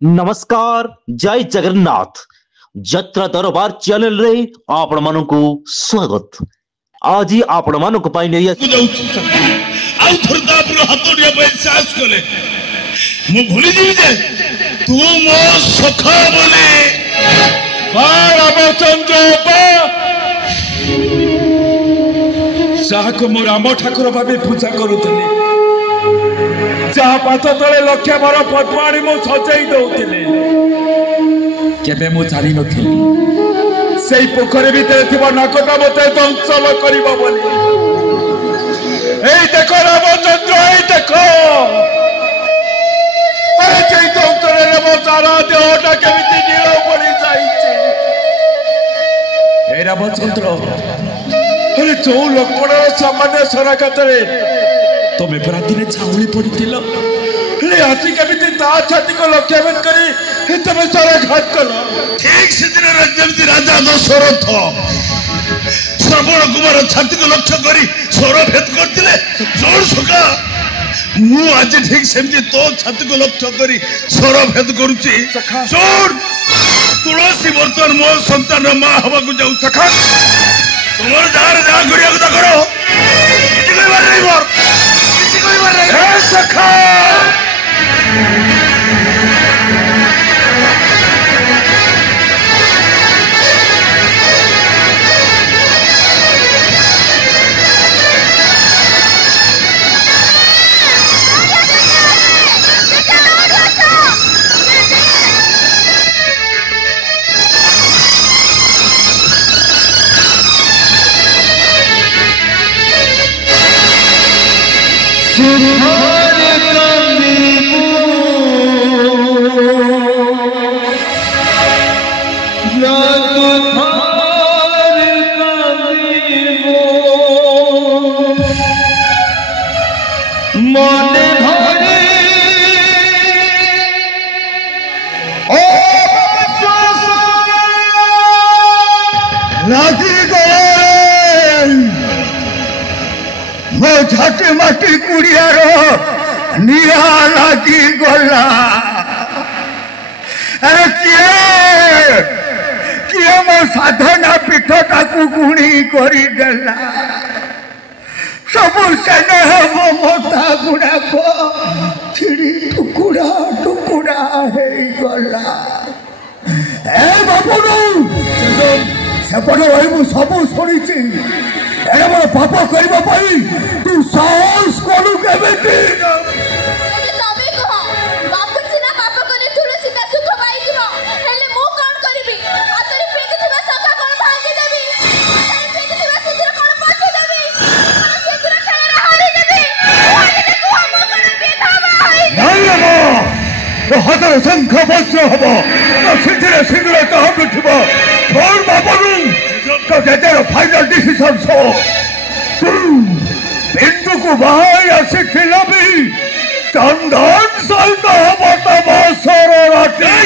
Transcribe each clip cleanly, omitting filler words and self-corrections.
नमस्कार जय जगन्नाथ जत्रा दरबार चैनल रे आपण मानु को स्वागत। आज ही आपण मानु को पाई नहीं आउ थरदा पुरो हातोडिया पे साहस कले मु भूली जीव जे तू मो सखा बोले रामचंद्र बा साहको मो राम ठाकुर भाबे पूजा करूतले जहा पाथ तले लक्ष्य भर पद्माणी मु सजाई दउतिले केबे मु जानि नथिली सेई पोखरी भितर थिबा नाकटा मते दंशल करिबो बोली এই দেখো রামচন্দ্র এই দেখো আরে সেই দন্তরের মশারা দেহটা কেমিতি নীল পড়ি যাইছে এই রামচন্দ্র আরে চৌ লক্ষ্মণর সামান্য সরাকাতরে তুমি পরা দিনে ছাউলি পড়িছিল আরে আজি কেমিতি তা ছাতিকে লক্ষ্যভেদ করি তুমি সারা ঘাত কল ঠিক সেদিন রাজ্যবতী রাজা দশরথ श्रवण कुमार छाती को लक्ष्य करी स्वर भेद करते जोर सका मु आज ठीक सेमती तो छाती को लक्ष्य करी स्वर भेद करुची जोर तुलसी बर्तमान मो संतान मां हवा को जाऊ सखा तुमर जार जा गुड़िया को करो किसी कोई बात नहीं मोर किसी कोई बात नहीं हे सखा झाटी माटी कुड़ियार निरा लागी गला अरे किए किए मो साधना पीठटा को गुणी करी देला सब स्नेह ममता गुड़ाक छिड़ी टुकुड़ा टुकुड़ा है गला ए बाबू सेपटे रही सब शुणी एडे बड़ पाप करबा पई तू साहस करू केबे ती तबे कह बापू सिना पाप कले तुलसी ता सुख पाई दिनो हेले मु कोन करबी आतरी पेक थिबा सका कोन भांगी देबी आतरी पेक थिबा सिद्र कोन पाछे देबी सिद्र खेरा हारी देबी हारी दे को हम कोन बेधावा होई नहीं रे तो हदर शंख वज्र हबो तो सिद्र सिद्र तो हम उठबो छोड़ बाबू तो देते फाइनल डिसीजन सो बिंदु को बाहर ऐसे खिला भी चंदन सालता हमारा बासर राती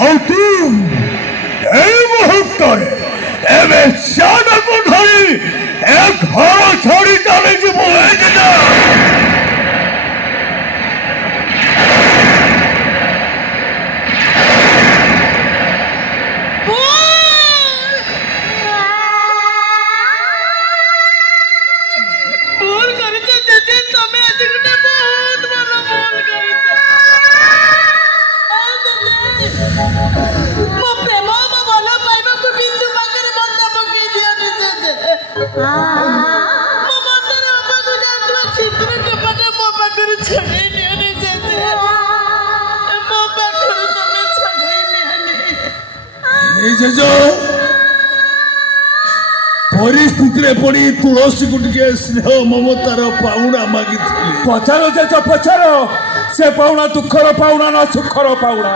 और तू ये मुहूर्त एवं शान को धरी एक घर छोड़ी चले जी बोले जना परिस्थिति पड़ी तुलसी को स्नेह ममतार पाउना मागी पचार पचार से पाउना दुखर पाउना ना सुखर पाउना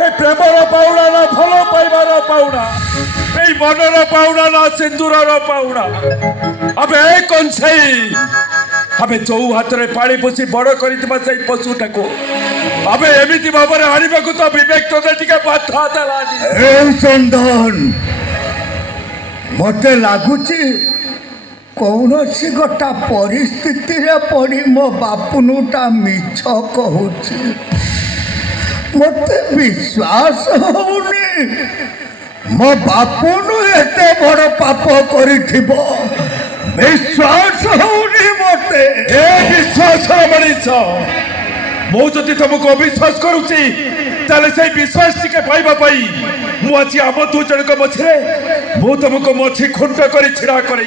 ए प्रेमर पाउना ना भल पाइबार पाउना ए मनर पाउना ना सिंदूरर पाउना अब ए कौन सही आमे जो हाथ में पानी पोषी बड़ कर पशुटा को आमे एमती भाव में आने को तो विवेक तो बाधा देलानी चंदन मत लगुच कौन सी गोटा परिस्थिति रे पड़ी मो बापुनुटा मिछ कहूँ मत विश्वास होनी मो बापुनु एते बड़ पाप करिथिब विश्वास होनी मते ए विश्वास मनीष मु जदि तुमको अविश्वास करुची ताले से विश्वास टिके पाइबा पाई मु आज आम दु जनक मछरे मु तुमको मछी खुंट कर छिड़ा कर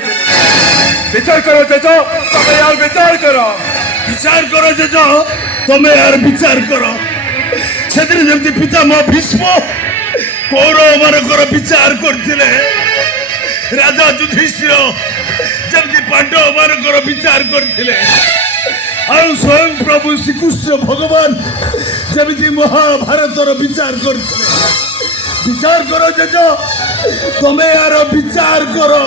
विचार करो जजो तुम यार विचार करो जजो तुम यार विचार करो सेदिन जमती पिता मो भीष्म कौरव मानकर विचार करथिले राजा युधिष्ठिर जमती पांडव मानकर विचार करथिले और स्वयं प्रभु श्रीकृष्ण भगवान जमी महाभारतर विचार करते विचार करो जजो तुम यार विचार करो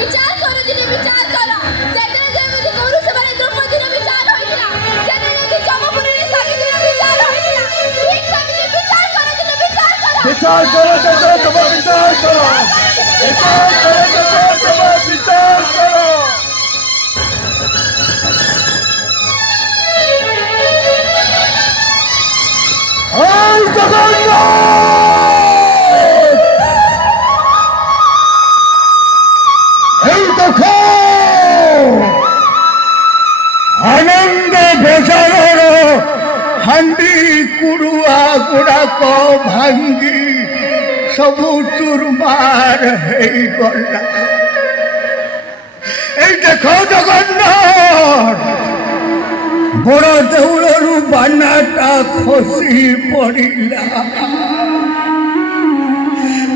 विचार करो दिने विचार करो सेदिन जेमिति कौरव सभारे द्रौपदी रे विचार होइला सेदिन जे जमपुरी रे सावित्री रे विचार होइला ठीक सेमिति विचार करो दिने विचार करो जजो तुम विचार करो जजो तुम विचार करो आनंद बेचार हांडी कुड़ुआ गुड़ाक भांगी सबू चुरमार गला देख जगन्नाथ बड़ देउलू बानाटा खसी पड़ा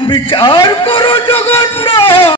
विचार करो जगन्नाथ।